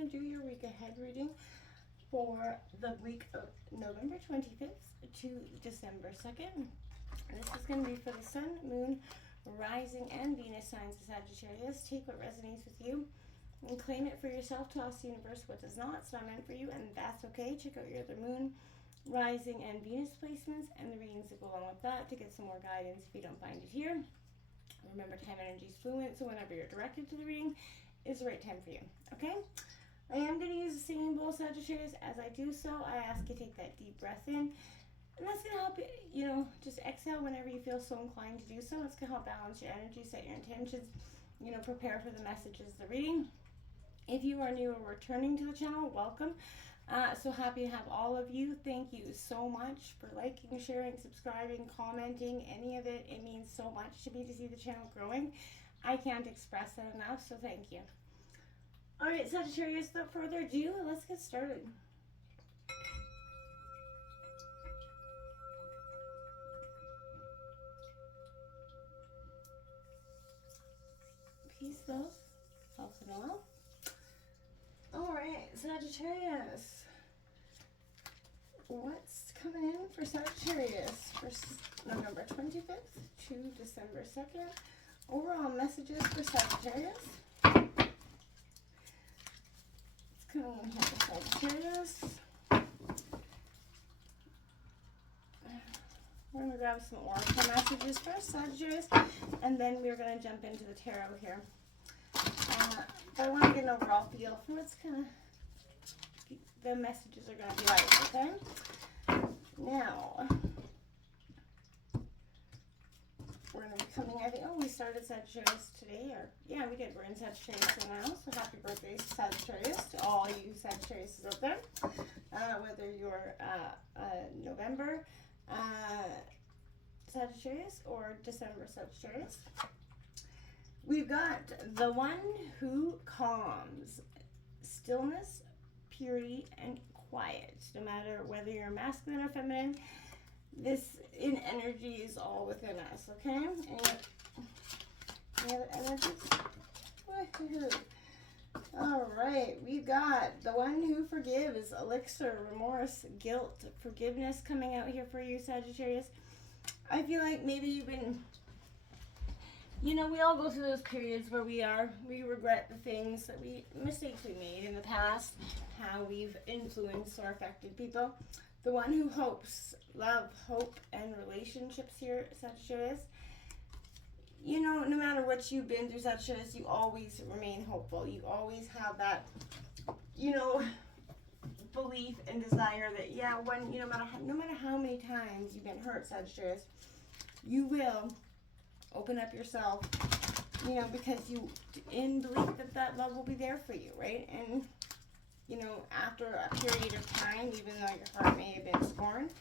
going to do your week ahead reading for the week of November 25th to December 2nd. This is going to be for the Sun, Moon, Rising, and Venus signs of Sagittarius. Take what resonates with you and claim it for yourself. Toss the universe what does not. It's not meant for you, and that's okay. Check out your other Moon, Rising, and Venus placements and the readings that go along with that to get some more guidance if you don't find it here. Remember, time energy is fluent, so whenever you're directed to the reading, is the right time for you, okay? I am going to use the singing bowl, Sagittarius. As I do so, I ask you to take that deep breath in, and that's going to help you, just exhale whenever you feel so inclined to do so. It's going to help balance your energy, set your intentions, prepare for the messages, the reading. If you are new or returning to the channel, welcome. So happy to have all of you. Thank you so much for liking, sharing, subscribing, commenting, any of it. It means so much to me to see the channel growing. I can't express that enough, so thank you. All right, Sagittarius, without further ado, let's get started. Peace, love, health, and wealth. All right, Sagittarius. What's coming in for Sagittarius for November 25th to December 2nd? Overall messages for Sagittarius. What's coming in here for Sagittarius? We're going to grab some oracle messages first, Sagittarius, and then we're going to jump into the tarot here. But I want to get an overall feel for what's the messages are going to be like, okay? Now, we're going to be coming, we started Sagittarius today, yeah, we did. We're in Sagittarius now, so happy birthday, Sagittarius, to all you Sagittarius out there. Whether you're November Sagittarius or December Sagittarius. We've got the one who calms, stillness, purity, and quiet. No matter whether you're masculine or feminine, this in energy is all within us, okay? Any other energies? Woohoo. All right, we've got the one who forgives, elixir, remorse, guilt, forgiveness coming out here for you, Sagittarius. I feel like maybe you've been, we all go through those periods where we regret the things mistakes we made in the past, how we've influenced or affected people. The one who hopes, love, hope, and relationships here, Sagittarius. No matter what you've been through, Sagittarius, you always remain hopeful. You always have that, belief and desire that, no matter how many times you've been hurt, Sagittarius, you will open up yourself, because you in belief that love will be there for you, right? And, after a period of time, even though your heart may have been scorned,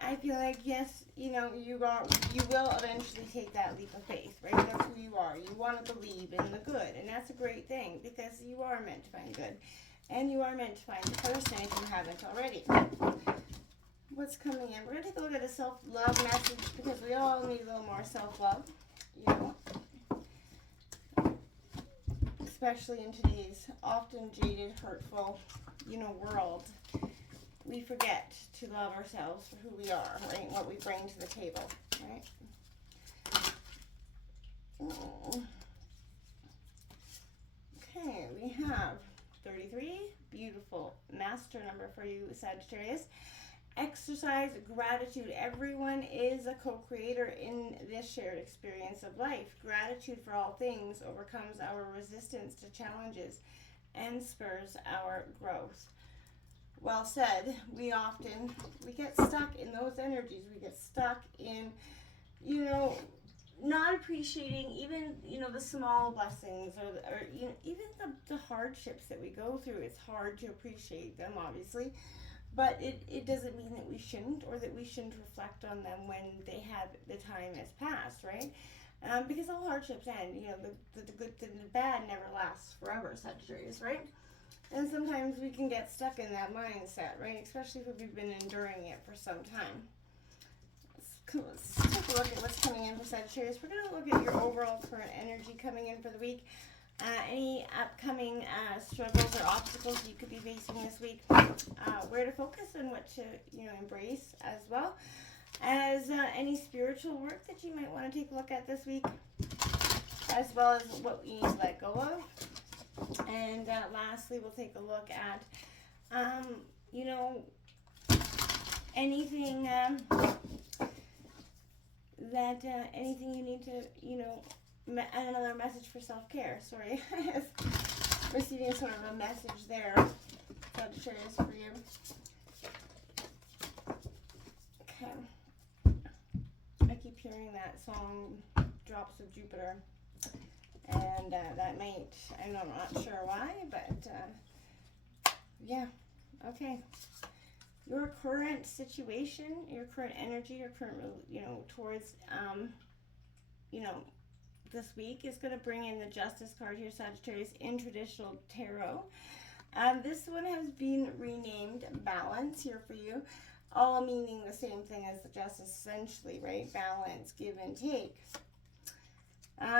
I feel like, yes, you will eventually take that leap of faith, right? That's who you are. You want to believe in the good, and that's a great thing because you are meant to find good, and you are meant to find the person if you haven't already. What's coming in? We're going to take a look at a self-love message because we all need a little more self-love, especially in today's often jaded, hurtful, world. We forget to love ourselves for who we are, right? What we bring to the table, right? Okay, we have 33, beautiful master number for you, Sagittarius. Exercise gratitude. Everyone is a co-creator in this shared experience of life. Gratitude for all things overcomes our resistance to challenges and spurs our growth. Well said. We get stuck in those energies. We get stuck in, not appreciating even, the small blessings or even the hardships that we go through. It's hard to appreciate them, obviously. But it doesn't mean that we shouldn't, or that we shouldn't reflect on them when the time has passed, right? Because all hardships end. The good and the bad never lasts forever, Sagittarius, right? And sometimes we can get stuck in that mindset, right? Especially if we've been enduring it for some time. Let's take a look at what's coming in for Sagittarius. We're going to look at your overall current energy coming in for the week. any upcoming struggles or obstacles you could be facing this week, where to focus and what to, embrace, as well as any spiritual work that you might want to take a look at this week, as well as what you need to let go of. And lastly, we'll take a look at, anything anything you need to, another message for self-care. Sorry, receiving sort of a message there, Sagittarius, for you. Okay, I keep hearing that song, Drops of Jupiter, and that might, I'm not sure why, but yeah, okay. Your current situation, your current energy, your current, towards, this week is going to bring in the Justice card here, Sagittarius, in traditional tarot. This one has been renamed Balance here for you, all meaning the same thing as the Justice, essentially, right? Balance, give and take.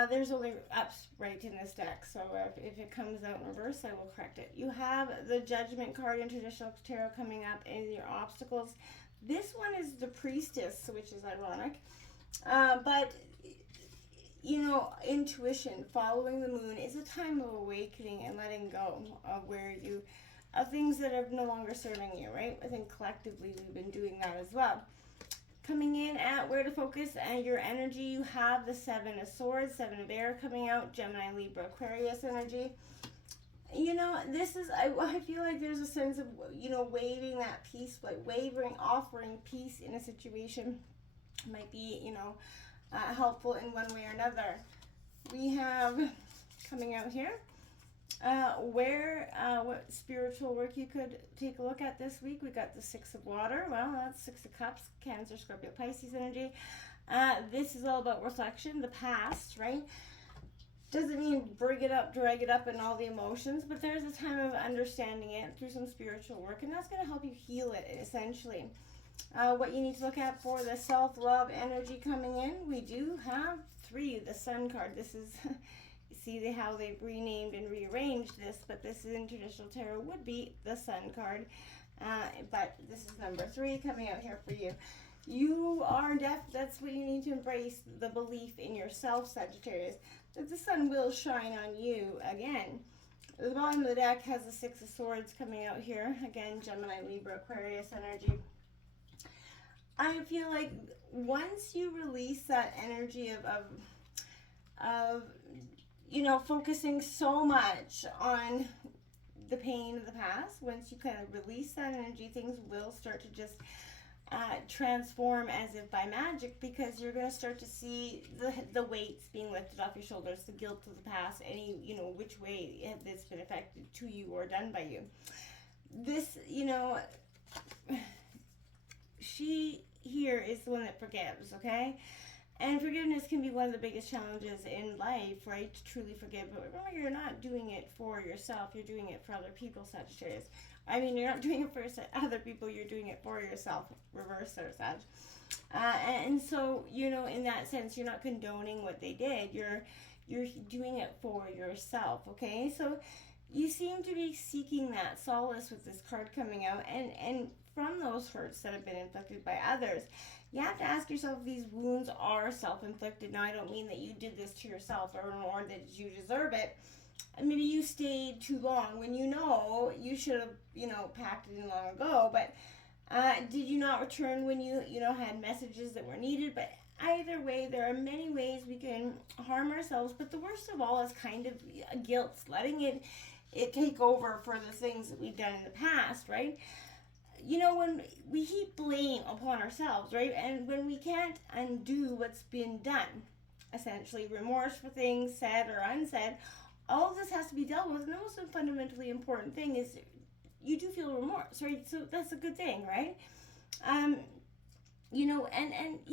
There's only ups right in this deck, so if it comes out in reverse, I will correct it. You have the Judgment card in traditional tarot coming up in your obstacles. This one is the Priestess, which is ironic, but intuition, following the moon, is a time of awakening and letting go of things that are no longer serving you, right? I think collectively we've been doing that as well. Coming in at where to focus and your energy, you have the Seven of Swords, Seven of Air coming out, Gemini, Libra, Aquarius energy. This is, I feel like there's a sense of, waving that peace, like offering peace in a situation might be, helpful in one way or another. We have, coming out here, what spiritual work you could take a look at this week. We got the Six of Water. Well, that's Six of Cups, Cancer, Scorpio, Pisces energy. This is all about reflection, the past, right? Doesn't mean bring it up, drag it up, and all the emotions, but there's a time of understanding it through some spiritual work, and that's going to help you heal it, essentially. What you need to look at for the self-love energy coming in, we do have 3, the Sun card. This is, see how they've renamed and rearranged this, but this is in traditional tarot would be the Sun card. But this is number 3 coming out here for you. You are that's what you need to embrace, the belief in yourself, Sagittarius, that the sun will shine on you again. The bottom of the deck has the Six of Swords coming out here. Again, Gemini, Libra, Aquarius energy. I feel like once you release that energy of focusing so much on the pain of the past, once you kind of release that energy, things will start to just transform as if by magic, because you're going to start to see the weights being lifted off your shoulders, the guilt of the past, any, which way it's been affected to you or done by you. This, she here is the one that forgives, okay? And forgiveness can be one of the biggest challenges in life, right? To truly forgive. But remember, you're not doing it for yourself. You're doing it for other people, Sagittarius. I mean, you're not doing it for other people. You're doing it for yourself. Reverse there, Sag. And so, in that sense, you're not condoning what they did. You're doing it for yourself, okay? So you seem to be seeking that solace with this card coming out. And from those hurts that have been inflicted by others, you have to ask yourself if these wounds are self-inflicted. Now, I don't mean that you did this to yourself or that you deserve it. Maybe you stayed too long when you should have, packed it in long ago. But did you not return when you had messages that were needed? But either way, there are many ways we can harm ourselves. But the worst of all is kind of guilt, letting it take over for the things that we've done in the past, right? When we heap blame upon ourselves, right? And when we can't undo what's been done, essentially remorse for things said or unsaid, all of this has to be dealt with. And the most fundamentally important thing is you do feel remorse, right? So that's a good thing, right? And you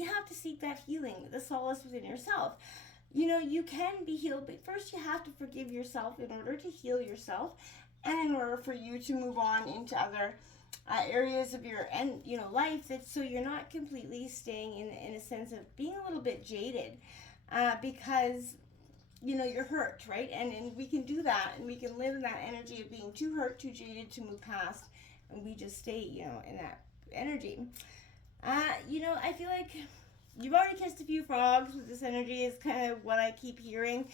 have to seek that healing, the solace within yourself. You can be healed, but first you have to forgive yourself in order to heal yourself, and in order for you to move on into other areas of your life, so you're not completely staying in a sense of being a little bit jaded, because you're hurt, right? And we can do that, and we can live in that energy of being too hurt, too jaded to move past, and we just stay, in that energy. I feel like you've already kissed a few frogs with this energy is kind of what I keep hearing.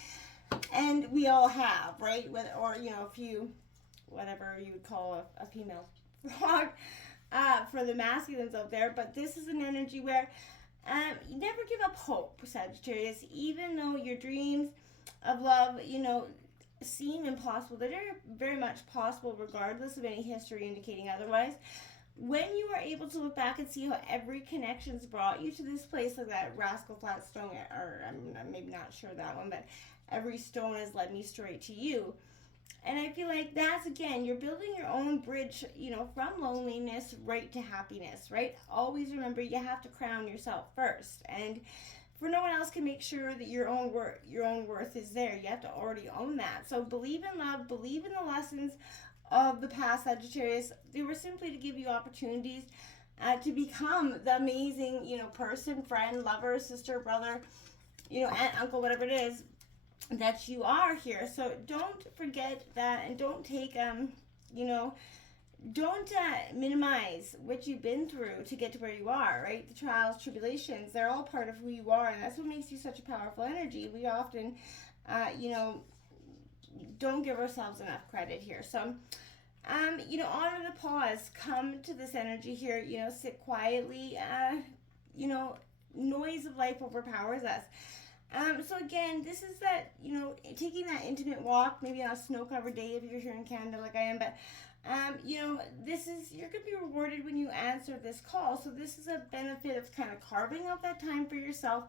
And we all have, right? Or, a few, whatever you would call a female frog for the masculines out there. But this is an energy where you never give up hope, Sagittarius. Even though your dreams of love, seem impossible, they're very much possible regardless of any history indicating otherwise. When you are able to look back and see how every connection's brought you to this place, like that Rascal Flat stone, or I'm maybe not sure that one, but every stone has led me straight to you. And I feel like that's, again, you're building your own bridge, from loneliness right to happiness, right? Always remember you have to crown yourself first. And for no one else can make sure that your own worth is there. You have to already own that. So believe in love, believe in the lessons of the past, Sagittarius. They were simply to give you opportunities to become the amazing, person, friend, lover, sister, brother, aunt, uncle, whatever it is that you are here. So don't forget that, and don't take don't minimize what you've been through to get to where you are, right? The trials, tribulations, they're all part of who you are, and that's what makes you such a powerful energy. We often don't give ourselves enough credit here. So honor the pause, come to this energy here, sit quietly, noise of life overpowers us. So again, this is that, taking that intimate walk, maybe on a snow-covered day if you're here in Canada like I am, but, you're going to be rewarded when you answer this call. So this is a benefit of kind of carving out that time for yourself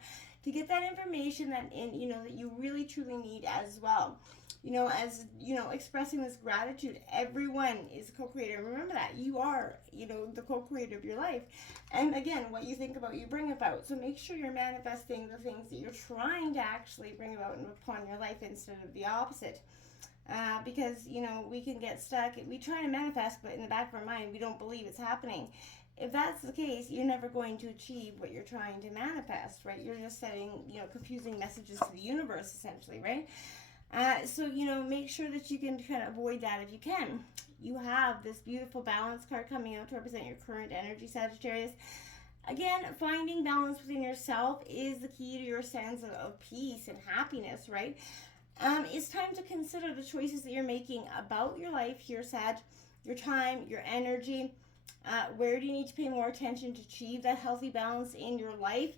to get that information that you really truly need as well. Expressing this gratitude. Everyone is a co-creator. Remember that. You are, the co-creator of your life. And again, what you think about, you bring about. So make sure you're manifesting the things that you're trying to actually bring about upon your life instead of the opposite. Because, we can get stuck. We try to manifest, but in the back of our mind, we don't believe it's happening. If that's the case, you're never going to achieve what you're trying to manifest, right? You're just sending, confusing messages to the universe, essentially, right? So, make sure that you can kind of avoid that if you can. You have this beautiful balance card coming out to represent your current energy, Sagittarius. Again, finding balance within yourself is the key to your sense of peace and happiness, right? It's time to consider the choices that you're making about your life here, Sag, your time, your energy. Where do you need to pay more attention to achieve that healthy balance in your life?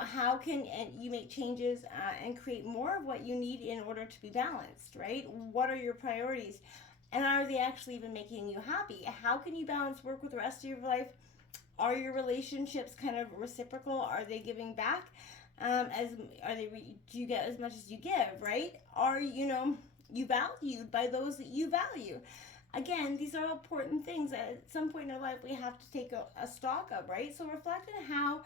How can you make changes and create more of what you need in order to be balanced, right? What are your priorities? And are they actually even making you happy? How can you balance work with the rest of your life? Are your relationships kind of reciprocal? Are they giving back? Do you get as much as you give, right? Are you valued by those that you value? Again, these are all important things that at some point in our life we have to take a stock of, right? So reflect on how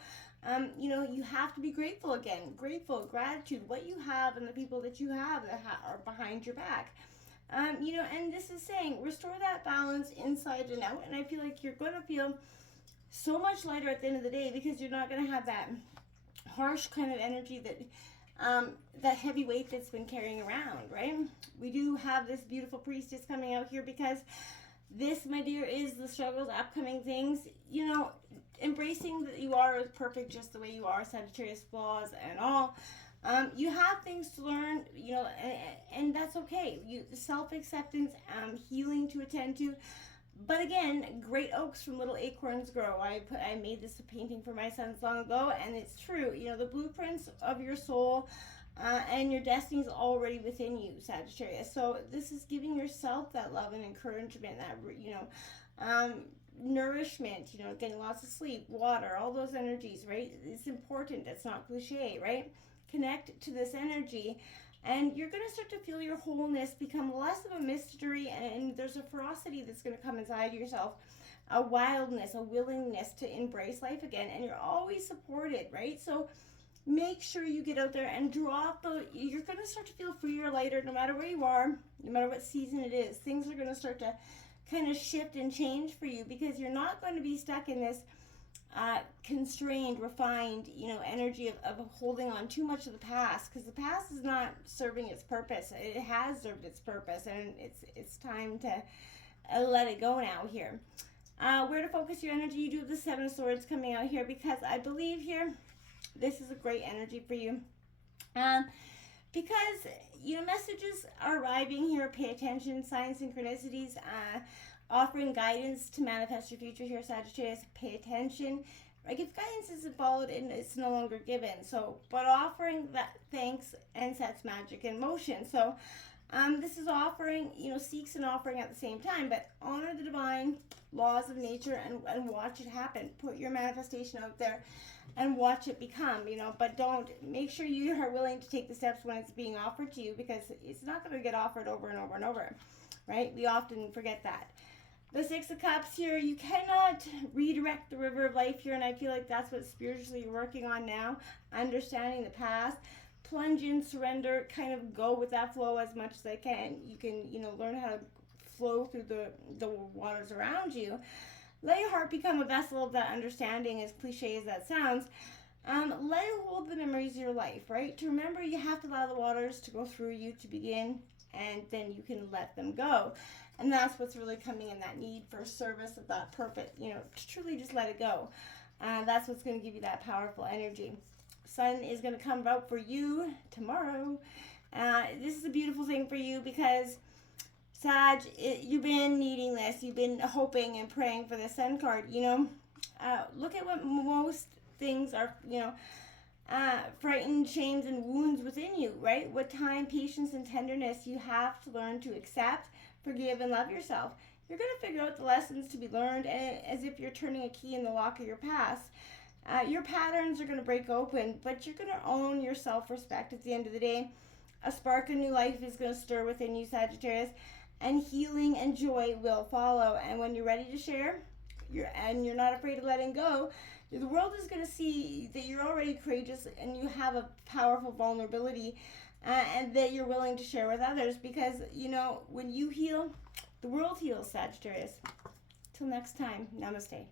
you have to be grateful again. Grateful, gratitude, what you have and the people that you have that are behind your back. And this is saying restore that balance inside and out. And I feel like you're going to feel so much lighter at the end of the day because you're not going to have that harsh kind of energy that heavy weight that's been carrying around, right? We do have this beautiful priestess coming out here because this, my dear, is the struggles, upcoming things, embracing that you are perfect just the way you are, Sagittarius, flaws and all. You have things to learn, and that's okay. Self-acceptance, healing to attend to. But again, great oaks from little acorns grow. I made this painting for my sons long ago, and it's true. The blueprints of your soul and your destiny is already within you, Sagittarius. So this is giving yourself that love and encouragement, that nourishment. Getting lots of sleep, water, all those energies, right? It's important. It's not cliche, right? Connect to this energy. And you're going to start to feel your wholeness become less of a mystery, and there's a ferocity that's going to come inside yourself, a wildness, a willingness to embrace life again, and you're always supported, right? So make sure you get out there and you're going to start to feel freer, lighter, no matter where you are, no matter what season it is. Things are going to start to kind of shift and change for you because you're not going to be stuck in this constrained, refined, energy of holding on too much of the past, because the past is not serving its purpose. It has served its purpose, and it's time to let it go now here. Where to focus your energy? You do have the Seven of Swords coming out here, because I believe here this is a great energy for you. Because messages are arriving here. Pay attention. Signs, synchronicities, offering guidance to manifest your future here, Sagittarius. Pay attention. Like, if guidance isn't followed, and it's no longer given. So, but offering that thanks and sets magic in motion. So, this is offering, seeks an offering at the same time, but honor the divine laws of nature and watch it happen. Put your manifestation out there and watch it become, but make sure you are willing to take the steps when it's being offered to you, because it's not going to get offered over and over and over, right? We often forget that. The Six of Cups here, you cannot redirect the river of life here, and I feel like that's what spiritually you're working on now, understanding the past. Plunge in, surrender, kind of go with that flow as much as I can. You can, learn how to flow through the waters around you. Let your heart become a vessel of that understanding, as cliche as that sounds. Let it hold the memories of your life, right? To remember, you have to allow the waters to go through you to begin, and then you can let them go. And that's what's really coming in, that need for service of that purpose, to truly just let it go. That's what's going to give you that powerful energy. Sun is going to come out for you tomorrow. This is a beautiful thing for you, because Sag, you've been needing this. You've been hoping and praying for the Sun card. Look at what most things are, frightened, shames, and wounds within you, right? What time, patience, and tenderness you have to learn to accept, forgive, and love yourself. You're going to figure out the lessons to be learned, and as if you're turning a key in the lock of your past. Your patterns are going to break open, but you're going to own your self-respect at the end of the day. A spark of new life is going to stir within you, Sagittarius, and healing and joy will follow. And when you're ready to share, you're not afraid of letting go, the world is going to see that you're already courageous and you have a powerful vulnerability, and that you're willing to share with others, because, when you heal, the world heals, Sagittarius. Till next time, namaste.